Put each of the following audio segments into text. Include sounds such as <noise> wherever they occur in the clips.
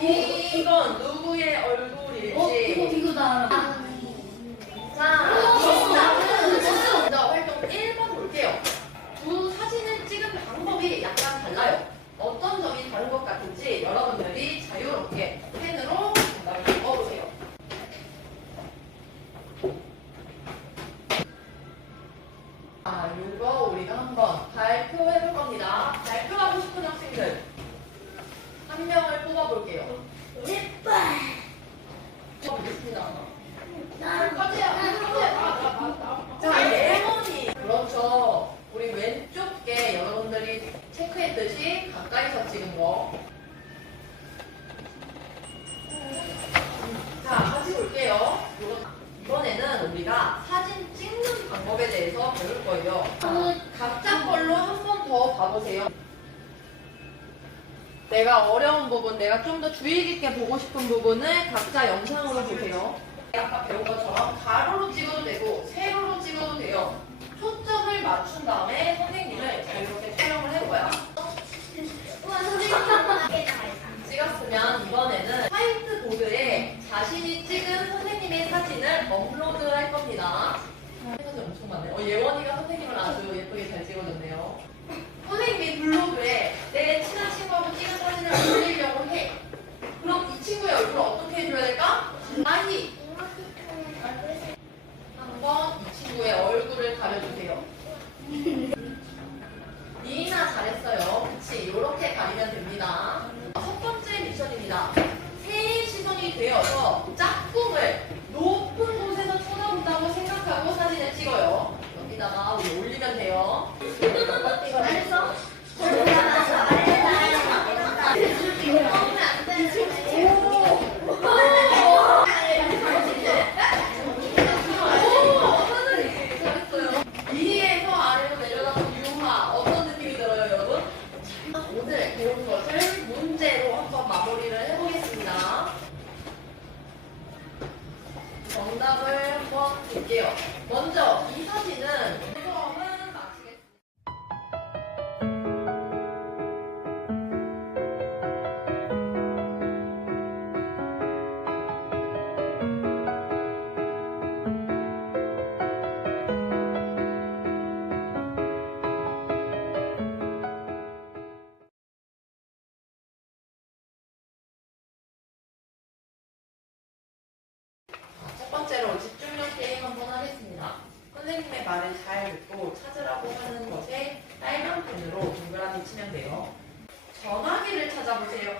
이, 이건 누구의 어, 이거, 얼굴일지 이거 나 알아. 자, 오, 진짜? 먼저 활동 1번 볼게요. 두 사진을 찍은 방법이 약간 달라요. 어떤 점이 다른 것 같은지 여러분들이 자유롭게 펜으로 정답을 적어보세요. 자, 이거 우리가 한번 발표해 볼 겁니다. 발표하고 싶은 학생들 한 명을 뽑아볼게요. 예뻐! 뽑겠습니다. 나, 자, 레몬이. 그렇죠. 우리 왼쪽 게 여러분들이 체크했듯이 가까이서 찍은 거. 자, 같이 볼게요. 요거- 이번에는 우리가 사진 찍는 방법에 대해서 배울 거예요. 각자 걸로 한 번 더 봐보세요. 내가 어려운 부분, 내가 좀 더 주의 깊게 보고 싶은 부분을 각자 영상으로 보세요. 아까 배운 것처럼 가로로 찍어도 되고 세로로 찍어도 돼요. 초점을 맞춘 다음에 선생님을 자유롭게 말을 잘 듣고 찾으라고 하는 것에 빨간 펜으로 동그라미 치면 돼요. 전화기를 찾아보세요.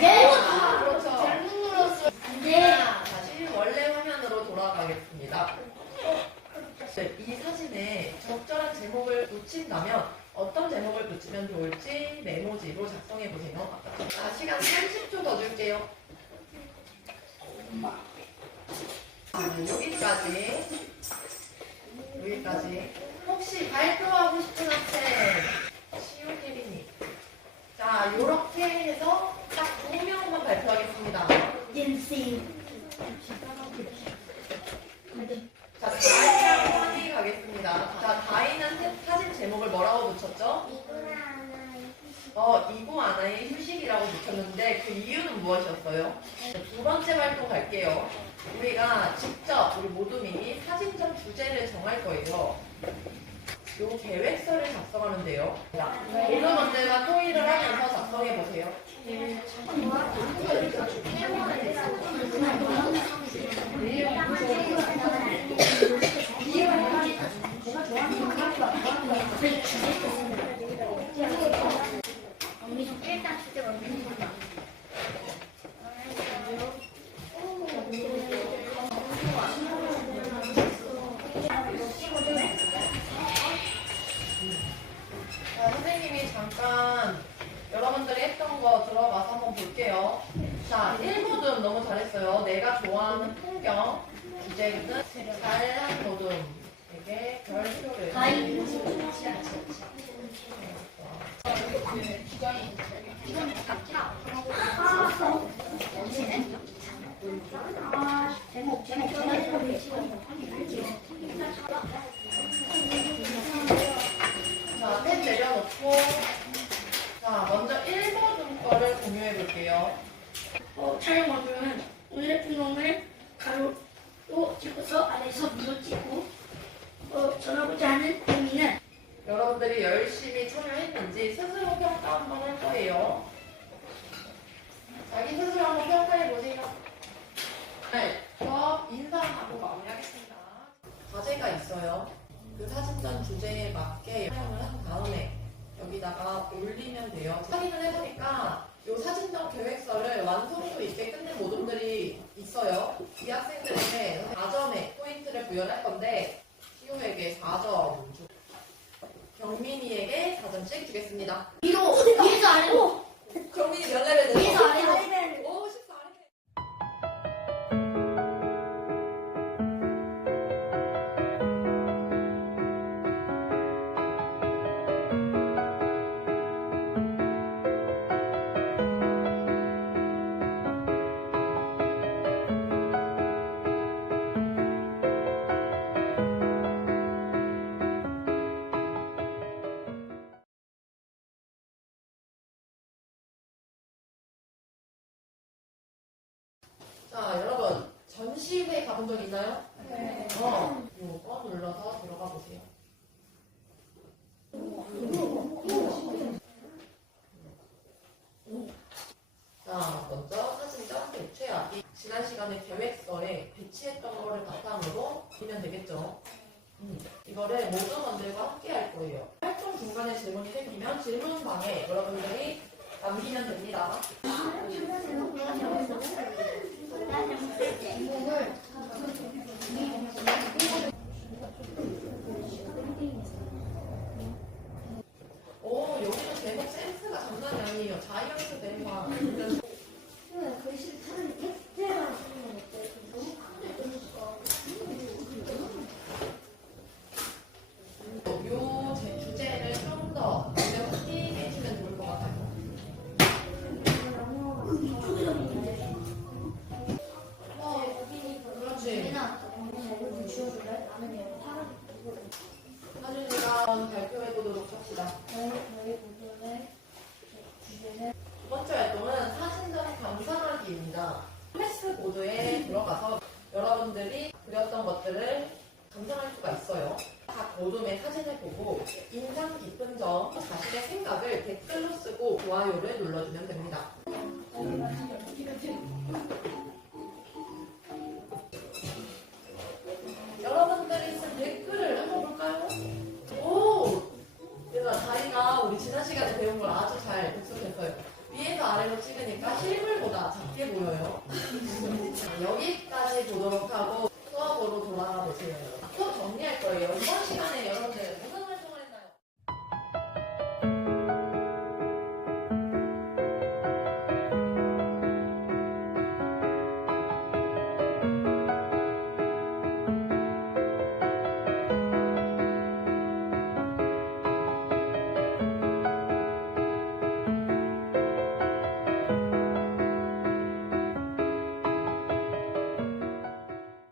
어, 네. 아, 그렇죠. 네. 자, 다시 원래 화면으로 돌아가겠습니다. 네, 이 사진에 적절한 제목을 붙인다면 어떤 제목을 붙이면 좋을지 메모지로 작성해 보세요. 자, 시간 30초 더 줄게요. 자, 여기까지. 여기까지. 혹시 발표하고 싶은 학생. 자, 요렇게 해서 딱 두 명만 발표하겠습니다. 젠씨. 자, 다이랑 환희 가겠습니다. 자, 다이는 사- 사진 제목을 뭐라고 붙였죠? 어, 이구아나의 휴식이라고 붙였는데 그 이유는 무엇이었어요? 두 번째 활동 갈게요. 우리가 직접 우리 모두미 사진전 주제를 정할 거예요. 요 계획서를 작성하는데요. 자, 오늘 문제가 토의를 하면서 작성해 보세요. 일단 진짜 먹는 거. 자, 선생님이 잠깐 여러분들이 했던 거 들어가서 한번 볼게요. 자, 1부분 너무 잘했어요. 내가 좋아하는 풍경. 주제는 잘한 도둠에게 별표를. 아, 제목, 제목. 자, 펜 내려놓고. 자, 먼저 1부분 거를 공유해 볼게요. 어, 촬영 과정은 오늘의 풍경을 가로로 찍어서 안에서 미로 찍고 어, 전하고자 하는 의미는 여러분들이 열심히 참여했는지 스스로 평가 한번 할 거예요. 자기 스스로 한번 평가해 보세요. 네, 수업 인사하고 마무리하겠습니다. 과제가 있어요. 그 사진전 주제에 맞게 사용을 한 다음에 여기다가 올리면 돼요. 확인을 해보니까 이 사진전 계획서를 완성도 있게 끝낸 모둠들이 있어요. 이 학생들에게 4점의 포인트를 부여할 건데 시우에게 4점 주 경민이에게 4점씩 주겠습니다. 위로, 위에서 아래로. 경민이 몇 레벨 위에서 됐어? 아래로. 자, 여러분. 전시회 가본 적 있나요? 네. 어, 요거 눌러서 들어가 보세요. 자, 먼저 사진전 대체하기. 지난 시간에 계획서에 배치했던 거를 바탕으로 보면 되겠죠. 음, 이거를 모두분들과 함께 할 거예요. 활동 중간에 질문이 생기면 질문방에 여러분들이 남기면 됩니다. 오, 자, 이거 좀 지워줄래? 나는 얘 파란 부분. 사진이랑 발표해보도록 합시다. 저희 보도는 두 번째 활동은 사진전 감상하기입니다. 플래시보드에 들어가서 여러분들이 그렸던 것들을 감상할 수가 있어요. 각 모둠의 사진을 보고 인상 깊은 점, 자신의 생각을 댓글로 쓰고 좋아요를 눌러주면 됩니다. 음. 지난 시간에 배운 걸 아주 잘 복습했어요. 위에서 아래로 찍으니까 실물보다 작게 보여요. <laughs> 여기까지 보도록 하고 수업으로 돌아가 보세요. 수업 정리할 거예요. 이번 시간에 여러분들